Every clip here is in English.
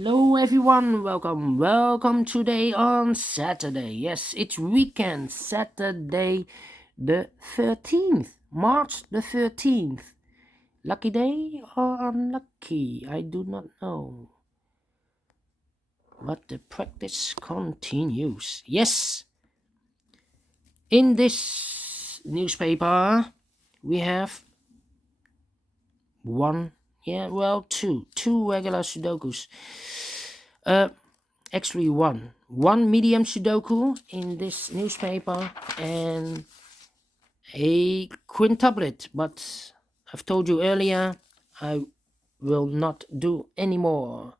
Hello everyone, welcome today on Saturday. Yes, it's weekend, Saturday the 13th, March the 13th. Lucky day or unlucky, I do not know. But the practice continues. Yes, in this newspaper we have two regular Sudokus. Actually one medium Sudoku in this newspaper and a quintuplet, but I've told you earlier I will not do any more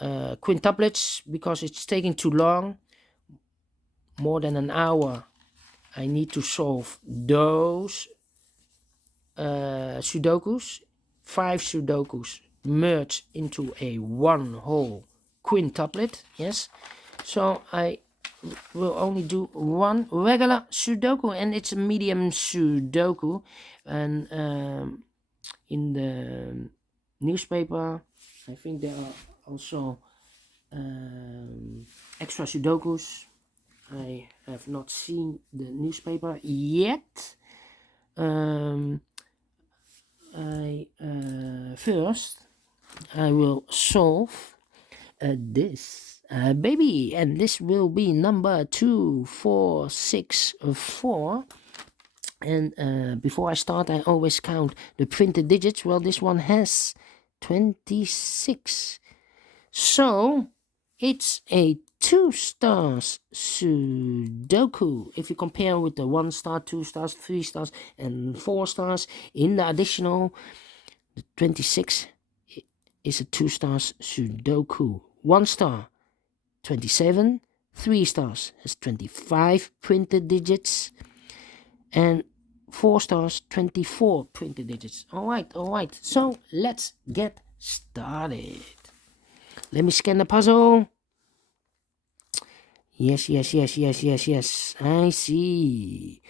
quintuplets because it's taking too long, more than an hour. I need to solve those Sudokus, 5 Sudokus merged into a one whole quintuplet. Yes, so I will only do one regular Sudoku, and it's a medium Sudoku. And in the newspaper I think there are also extra Sudokus. I have not seen the newspaper yet. First I will solve this baby, and this will be number 2464. And before I start, I always count the printed digits. Well, this one has 26, so it's a 2 stars Sudoku. If you compare with the 1 star, 2 stars, 3 stars, and 4 stars in the additional, the 26 is a 2 stars Sudoku. 1 star, 27. 3 stars has 25 printed digits, and 4 stars, 24 printed digits. All right. So let's get started. Let me scan the puzzle. Yes. I see.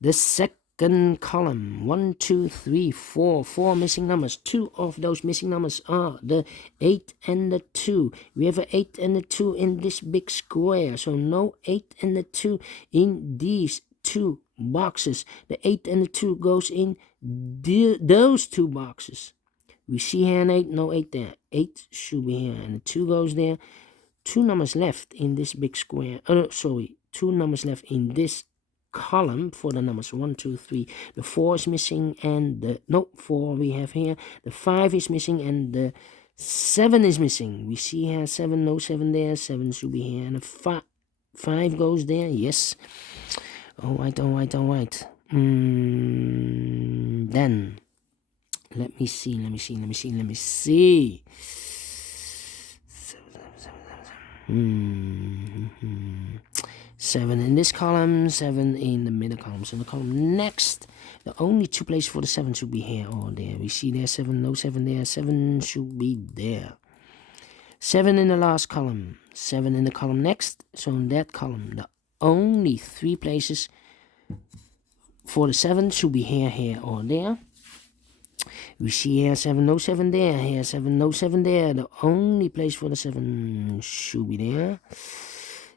The second column. 1, 2, 3, 4. 4 missing numbers. 2 of those missing numbers are the 8 and the 2. We have an 8 and a 2 in this big square. So no 8 and the 2 in these 2 boxes. The 8 and the 2 goes in those 2 boxes. We see here an 8, no 8 there. 8 should be here, and the 2 goes there. 2 numbers left in this big square. 2 numbers left in this column for the numbers 1, 2, 3. The 4 is missing, and the 4 we have here. The 5 is missing, and the 7 is missing. We see here 7, no 7 there. 7 should be here, and the 5 goes there. Yes. All right. Then let me see. 7 in this column, 7 in the middle column. So the column next, the only 2 places for the 7 should be here or there. We see there 7, no 7 there. 7 should be there. 7 in the last column, 7 in the column next. So in that column, the only 3 places for the 7 should be here or there. We see here 7, no 7 there. Here 7, no 7 there. The only place for the 7 should be there.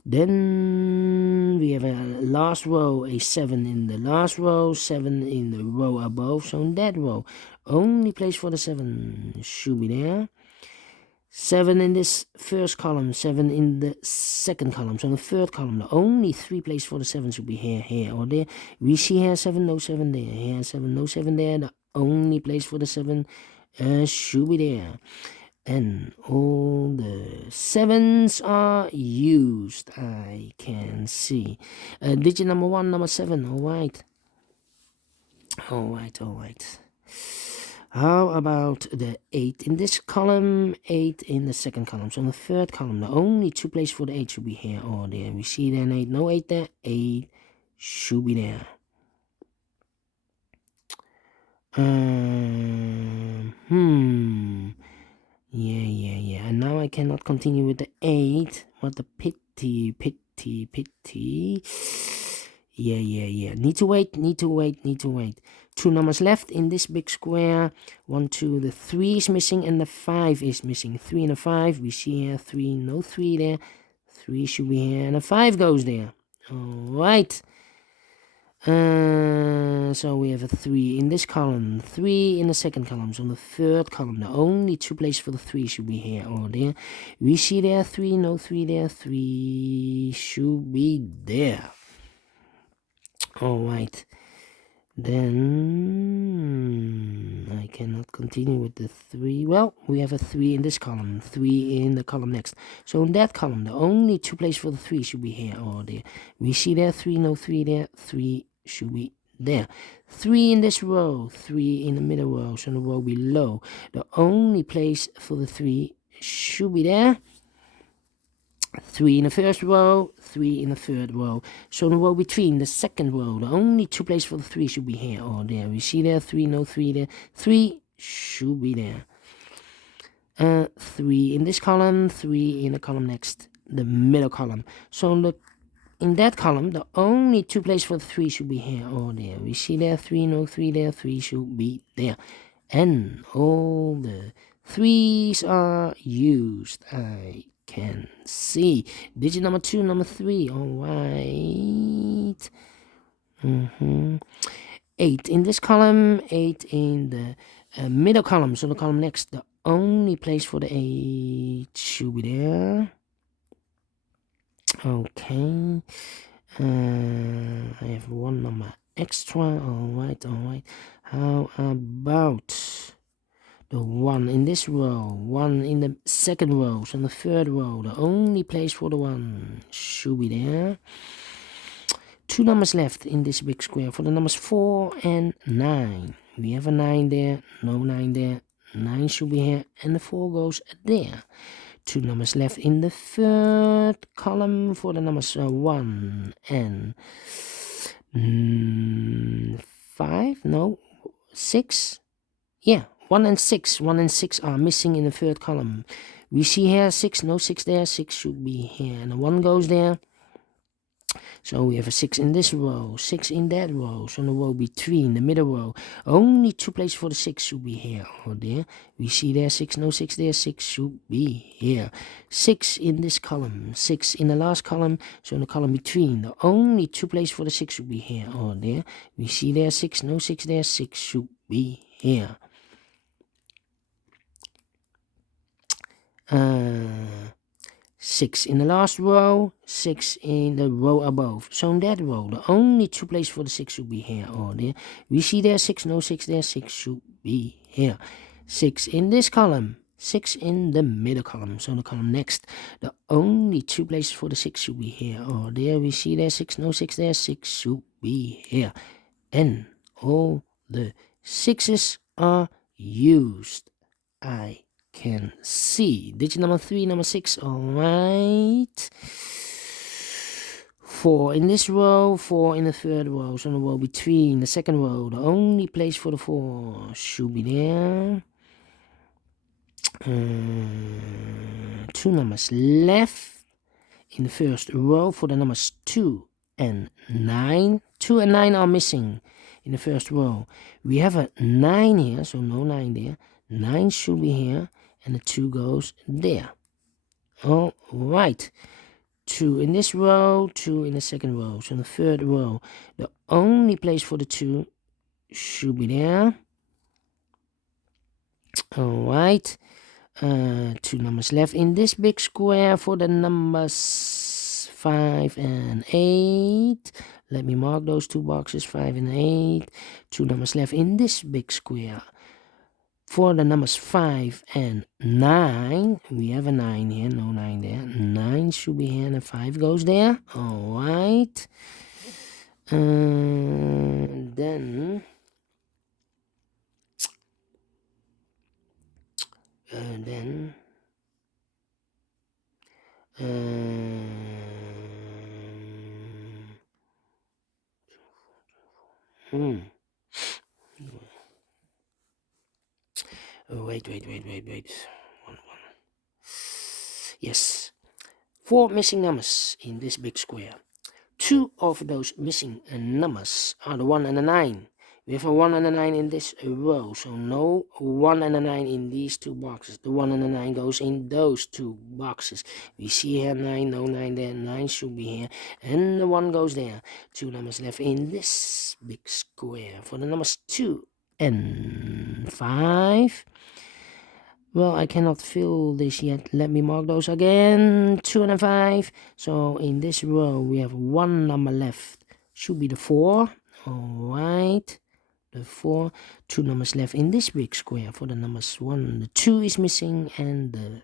Then we have a last row, a 7 in the last row, 7 in the row above. So in that row, only place for the 7 should be there. 7 in this first column, 7 in the second column. So in the third column, the only 3 places for the 7 should be here or there. We see here 7, no 7 there. Here 7, no 7 there. The only place for the 7 should be there. And all the 7s are used, I can see. Digit number 1, number 7. All right. How about the 8 in this column, 8 in the second column? So in the third column, the only 2 places for the 8 should be here or there. We see there an 8, no 8 there. 8 should be there. Yeah. And now I cannot continue with the 8. What a pity. Yeah. Need to wait. 2 numbers left in this big square. 1, 2, the 3 is missing and the 5 is missing. 3 and a 5. We see here 3, no 3 there. 3 should be here and a 5 goes there. Alright. So we have a 3 in this column, 3 in the second column. So on the third column, the only 2 places for the 3 should be here or there. We see there 3, no 3 there. 3 should be there. Alright. Then I cannot continue with the 3. Well, we have a 3 in this column, 3 in the column next. So in that column, the only 2 places for the 3 should be here or there. We see there 3, no 3 there. 3 should be there. 3 in this row, 3 in the middle row, so the row below. The only place for the 3 should be there. 3 in the first row, 3 in the third row. So the row between the second row, the only 2 places for the 3 should be here or there. We see there 3, no 3 there. 3 should be there. 3 in this column, 3 in the column next, the middle column. So in that column, the only 2 places for the 3 should be here or there. We see there 3, no 3 there. 3 should be there. And all the 3's are used. I can see. Digit number 2, number 3. Alright. 8 in this column, 8 in the middle column. So the column next, the only place for the 8 should be there. Okay. I have 1 number extra. Alright. How about the 1 in this row, 1 in the second row, so in the third row, the only place for the 1 should be there. 2 numbers left in this big square for the numbers 4 and 9. We have a 9 there, no 9 there. 9 should be here, and the 4 goes there. 2 numbers left in the third column for the numbers 1 and 5, no, 6. Yeah, 1 and 6. 1 and 6 are missing in the third column. We see here 6, no 6 there. 6 should be here, and the 1 goes there. So we have a 6 in this row, 6 in that row. So in the row between, the middle row, only 2 places for the 6 should be here or there. We see there 6, no 6 there. 6 should be here. 6 in this column, 6 in the last column. So in the column between, the only 2 places for the 6 should be here or there. We see there 6, no 6 there. 6 should be here. 6 in the last row, 6 in the row above. So in that row, the only 2 places for the 6 should be here or there. We see there 6, no 6 there. 6 should be here. 6 in this column, 6 in the middle column. So the column next, the only 2 places for the 6 should be here or there. We see there 6, no 6 there. 6 should be here. And all the 6's are used. I can see. Digit number 3, number 6. Alright. 4 in this row, 4 in the third row. So in the row between the second row, the only place for the 4 should be there. 2 numbers left in the first row for the numbers 2 and 9. 2 and 9 are missing in the first row. We have a 9 here, so no 9 there. 9 should be here, and the 2 goes there. All right. 2 in this row, 2 in the second row. So in the third row, the only place for the 2 should be there. All right. 2 numbers left in this big square for the numbers 5 and 8. Let me mark those 2 boxes, 5 and 8. 2 numbers left in this big square for the numbers 5 and 9. We have a 9 here, no 9 there. 9 should be here, and 5 goes there. All right. Then wait. 1. Yes. 4 missing numbers in this big square. two of those missing numbers are the 1 and the 9. We have a 1 and a 9 in this row, so no 1 and a 9 in these two boxes. The 1 and the 9 goes in those two boxes. We see here 9, no 9 there, 9 should be here, and the 1 goes there. Two numbers left in this big square for the numbers 2 and 5. Well, I cannot fill this yet. Let me mark those again. 2 and 5. So in this row, we have one number left. Should be the 4. Alright. The 4. Two numbers left in this big square for the numbers 1. The 2 is missing and the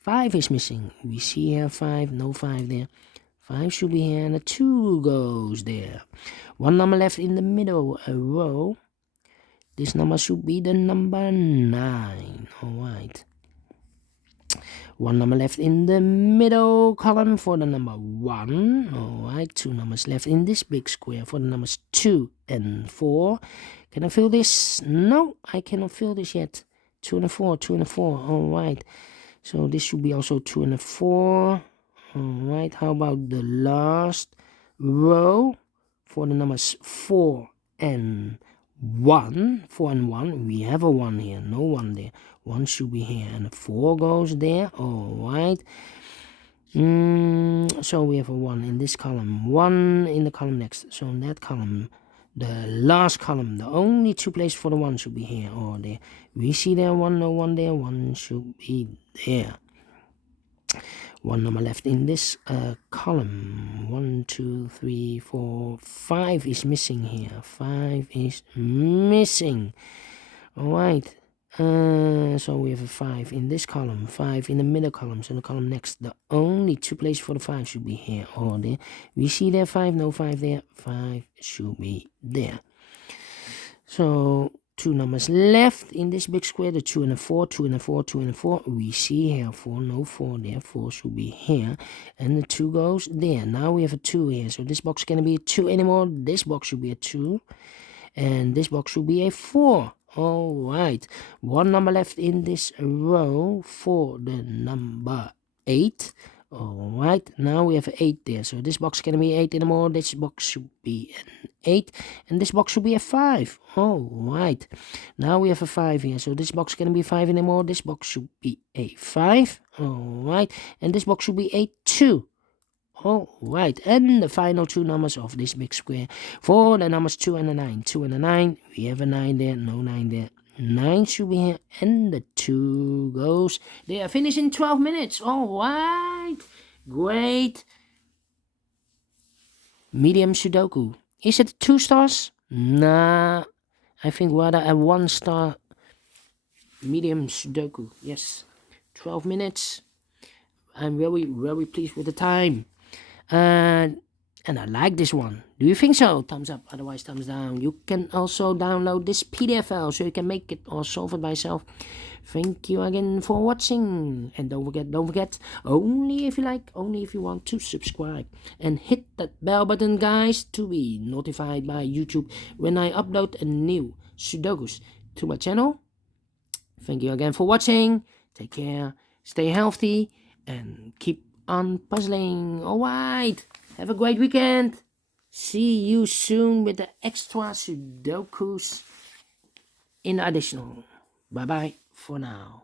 5 is missing. We see here 5. No 5 there. 5 should be here and the 2 goes there. One number left in the middle row. This number should be the number 9. Alright. One number left in the middle column for the number 1. Alright. Two numbers left in this big square for the numbers 2 and 4. Can I fill this? No, I cannot fill this yet. 2 and a 4. 2 and a 4. Alright. So this should be also 2 and a 4. Alright. How about the last row for the numbers 4 and 1, 4 and 1, we have a 1 here, no 1 there. 1 should be here, and a 4 goes there. Alright. So we have a 1 in this column, 1 in the column next. So in that column, the last column, the only two places for the 1 should be here or there. We see there 1, no 1 there, 1 should be there. One number left in this column. 1, 2, 3, 4, 5 is missing here. 5 is missing. Alright. So we have a 5 in this column. 5 in the middle column. So the column next. The only two places for the 5 should be here or there. We see there 5, no 5 there. 5 should be there. So two numbers left in this big square, the 2 and a 4, 2 and a 4, 2 and a 4. We see here 4, no 4 there, 4 should be here, and the 2 goes there. Now we have a 2 here, so this box can't be a 2 anymore. This box should be a 2, and this box should be a 4. Alright, one number left in this row for the number 8. Alright, now we have an 8 there, so this box can't be 8 anymore. This box should be an 8, and this box should be a 5. Alright, now we have a 5 here, so this box can't be 5 anymore. This box should be a 5. Alright, and this box should be a 2. Alright, and the final two numbers of this big square for the numbers 2 and a 9. 2 and a 9, we have a 9 there, no 9 there. 9 should be here, and the 2 goes. They are finished in 12 minutes. Alright, great. Medium Sudoku. Is it 2 stars? Nah, I think rather a 1 star Medium Sudoku. Yes, 12 minutes. I'm very, very pleased with the time. And I like this one. Do you think so? Thumbs up, otherwise thumbs down. You can also download this PDF file so you can make it or solve it by yourself. Thank you again for watching. And don't forget, only if you like, only if you want to subscribe. And hit that bell button, guys, to be notified by YouTube when I upload a new Sudokus to my channel. Thank you again for watching. Take care, stay healthy, and keep on puzzling. Alright, have a great weekend. See you soon with the extra Sudokus in additional. Bye bye for now.